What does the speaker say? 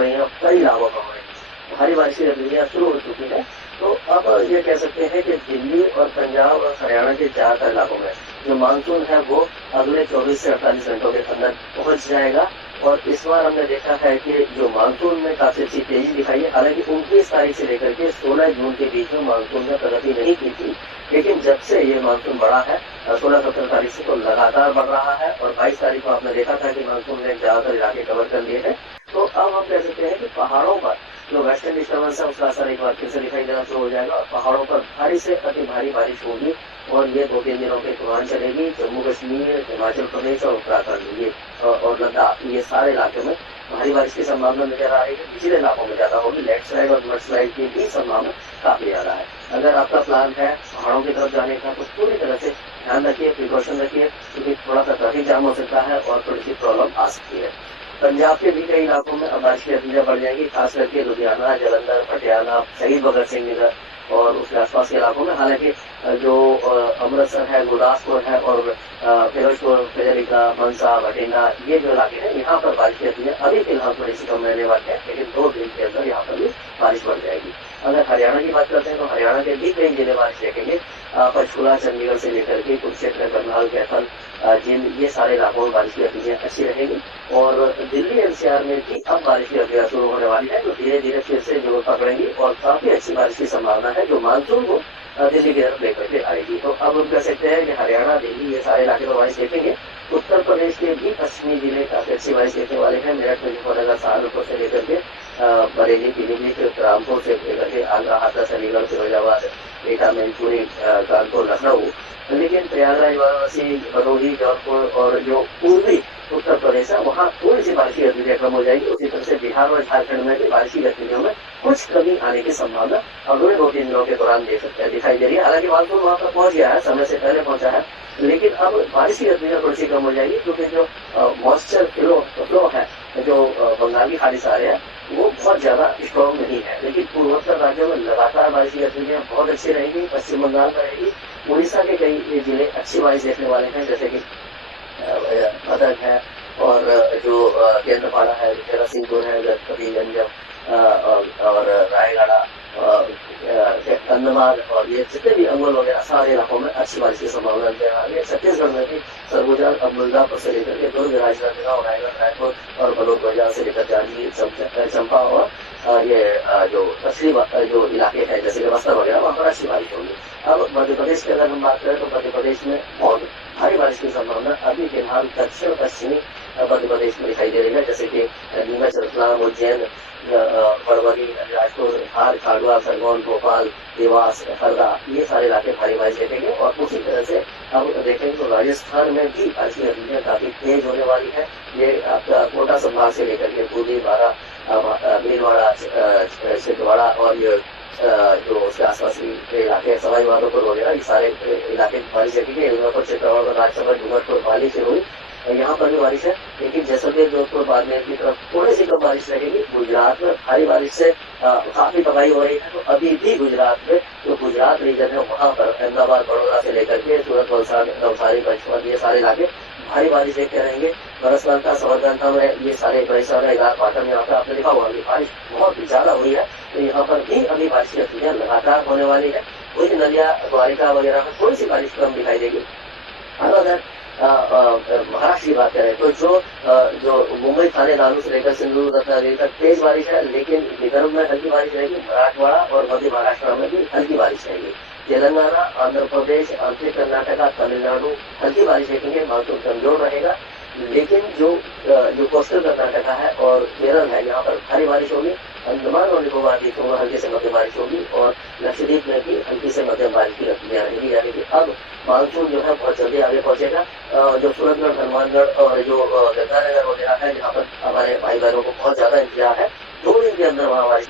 रही है, कई इलाकों में हो रही है। भारी बारिश की गतिविधियां शुरू हो चुकी है। तो अब ये कह सकते हैं कि दिल्ली और पंजाब और हरियाणा के ज्यादातर इलाकों में जो मानसून है वो अगले 24 से 48 घंटों के अंदर पहुंच जाएगा। और इस बार हमने देखा है कि जो मानसून में काफी अच्छी तेजी दिखाई है। हालांकि 29 तारीख से लेकर के 16 जून के बीच में मानसून ने प्रगति नहीं की थी, लेकिन जब से ये मानसून बढ़ा है 16-17 तारीख से तो लगातार बढ़ रहा है। और 22 तारीख को आपने देखा था कि मानसून ने ज्यादातर इलाके कवर कर लिए हैं। तो अब हम कह सकते हैं कि पहाड़ों पर जो वेस्टर्न डिस्टर्बेंस है उसका असर एक बार फिर से दिखाई देना शुरू हो जाएगा और पहाड़ों पर भारी से अति भारी बारिश होगी। और ये 2-3 दिनों के दौरान चलेगी। जम्मू कश्मीर, हिमाचल प्रदेश और उत्तराखंड ये और लद्दाख, ये सारे इलाके में भारी बारिश की संभावना नजर आ रही है। निचले इलाकों में ज्यादा होगी। लैंडस्लाइड और मडस्लाइड की भी संभावना काफी ज्यादा है। अगर आपका प्लान है पहाड़ों की तरफ जाने का तो पूरी तरह से ध्यान रखिए, प्रिकॉशन रखिए, क्योंकि थोड़ा सा ट्रैफिक जाम हो सकता है और थोड़ी सी प्रॉब्लम आ सकती है। पंजाब के भी कई इलाकों में अब बारिश की गतिविधियां बढ़ जाएंगी, खास करके लुधियाना, जालंधर, पटियाला, शहीद भगत सिंह नगर और उसके आसपास के इलाकों में। हालांकि जो अमृतसर है, गुरदासपुर है और फिरोजपुर, फतेहलीका, मनसा, बठिंडा, ये जो इलाके हैं यहाँ पर बारिश की गतिविधियां अभी फिलहाल थोड़ी सी कम रहने वाली है, लेकिन 2 दिन के अंदर यहाँ पर भी बारिश बढ़ जाएगी। अगर हरियाणा की बात करते हैं तो हरियाणा के भी कई जिले बारिश देखेंगे। पंचकुला, चंडीगढ़ से लेकर के कुरुक्षेत्र, करनाल, कैथल, जिंद, ये सारे इलाकों में बारिश की गतिविधियां अच्छी रहेगी। और दिल्ली एनसीआर में भी अब बारिश की गतिविधियां शुरू होने वाली है, जो धीरे धीरे फिर से जोर पकड़ेंगी और काफी अच्छी बारिश की संभावना है, जो मानसून को दिल्ली की तरफ लेकर के आएगी। तो अब हम कह सकते हैं कि हरियाणा, दिल्ली, ये सारे इलाके में बारिश देखेंगे। उत्तर प्रदेश के भी पश्चिमी जिले काफी अच्छी बारिश देखने वाले हैं। मेरठ, मुजफ्फरनगर, सहारनपुर से लेकर के बरेली, पीलीभीत, रामपुर से लेकर के आगरा, हाथरस, अलीगढ़, फिरोजाबाद, एटा, मैनपुरी, कानपुर, लखनऊ। लेकिन प्रयागराज, वाराणसी, भदोही, जौनपुर और जो पूर्वी उत्तर प्रदेश है वहाँ थोड़ी सी बारिश की गतिविधियां कम हो जाएगी। उसी तरह से बिहार और झारखंड में भी बारिश की गतिविधियों में कुछ कमी आने की संभावना अगले 2-3 दिनों के दौरान दिखाई दे रही है। हालांकि मानसून वहां पर पहुंच गया है, समय से पहले पहुंचा है, लेकिन अब बारिश की गतिविधियां थोड़ी सी कम हो जाएगी, क्योंकि जो मॉइस्चर फ्लो है, जो बंगाल की खाड़ी से आ रहा है, वो बहुत ज्यादा स्ट्रॉन्ग नहीं है। लेकिन पूर्वोत्तर राज्यों में लगातार बारिश की गतिविधियां बहुत अच्छी रहेगी। पश्चिम बंगाल में रहेगी। उड़ीसा के कई जिले अच्छी बारिश देखने वाले हैं, जैसे कि भदक है और जो केंद्रपाड़ा है, नरसिंहपुर है, गणपतिगंज और रायगढ़, कंधमाल और ये जितने भी अंगुल वगैरह सारे इलाकों में अच्छी बारिश की संभावना नजर आ रही है। छत्तीसगढ़ में भी सरगुजा, अमृतसर से लेकर के दुर्ग, राजनांदगांव, रायगढ़, रायपुर और बलौदाबाजार से लेकर जांजगीर, चंपा और ये जो दक्षिणी जो इलाके हैं जैसे कि बस्तर वगैरह, वहाँ पर अच्छी बारिश होगी। अब मध्य प्रदेश की अगर हम बात करें तो मध्य प्रदेश में बहुत भारी बारिश की संभावना अभी फिलहाल दक्षिण पश्चिमी मध्य प्रदेश में दिखाई दे रही है, जैसे कि नीमच, रतलाम, उज्जैन, परवरी, अलीराजपुर, धार, खांडवा, खरगोन, भोपाल, देवास, हरदा, ये सारे इलाके भारी बारिश देखेंगे। और उसी तरह से अब देखेंगे तो राजस्थान में भी बारिश की गतिविधियां काफी तेज होने वाली है। ये आपका कोटा संभाग से लेकर के बूंदी, बारा, भीलवाड़ा, छिंदवाड़ा और ये जो उसके आसपास के इलाके, सवाई माधोपुर वगैरह, ये सारे इलाके बारिश देखेंगे। इंदौर, चित्तौड़गढ़, राजसमंद, डूंगरपुर, पाली, सिरोही, यहाँ पर भी बारिश है। लेकिन जैसलमेर, जोधपुर, बाड़मेर की तरफ थोड़ी सी कम बारिश रहेगी। गुजरात में भारी बारिश से काफी तबाही हो रही है। तो अभी भी गुजरात में जो गुजरात रीजन है वहाँ पर अहमदाबाद, बड़ौदा से लेकर के सूरत, वलसाड, नवसारी, पंचमढ़ी, ये सारे इलाके भारी बारिश देखते रहेंगे। बनासकांठा, संबलपुर में ये सारे इलाका, पाटन, यहाँ पर आपने देखा होगा कि बारिश बहुत ज्यादा हुई है। तो यहाँ पर भी अभी बारिश की गतिविधियां लगातार होने वाली है। कुछ नदियां, द्वारिका वगैरह में थोड़ी सी बारिश कम दिखाई देगी। अब अगर महाराष्ट्र की बात करें तो जो मुंबई, थाने, दानू से लेकर सिंधु लेकर तेज बारिश है, लेकिन विदर्भ में हल्की बारिश रहेगी। मराठवाड़ा और मध्य महाराष्ट्र में भी हल्की बारिश रहेगी। तेलंगाना, आंध्र प्रदेश, आंतरिक कर्नाटका, तमिलनाडु हल्की बारिश देखेंगे। मानसून कमजोर रहेगा। लेकिन जो कोस्टल कर्नाटका है और केरल है, यहाँ पर भारी बारिश होगी। अंडमान और निकोबार द्वीपों में हल्की से मध्यम बारिश होगी और लक्षद्वीप में भी हल्की से मध्यम बारिश की गतिविधियां रहेगी। यानी कि अब मानसून जो है बहुत जल्दी आगे पहुंचेगा। जो सूरतगढ़, हनुमानगढ़ और जो गंगानगर वगैरह है, जहाँ पर हमारे भाई बहनों को बहुत ज्यादा इंतजार है, 2 दिन के अंदर वहाँ बारिश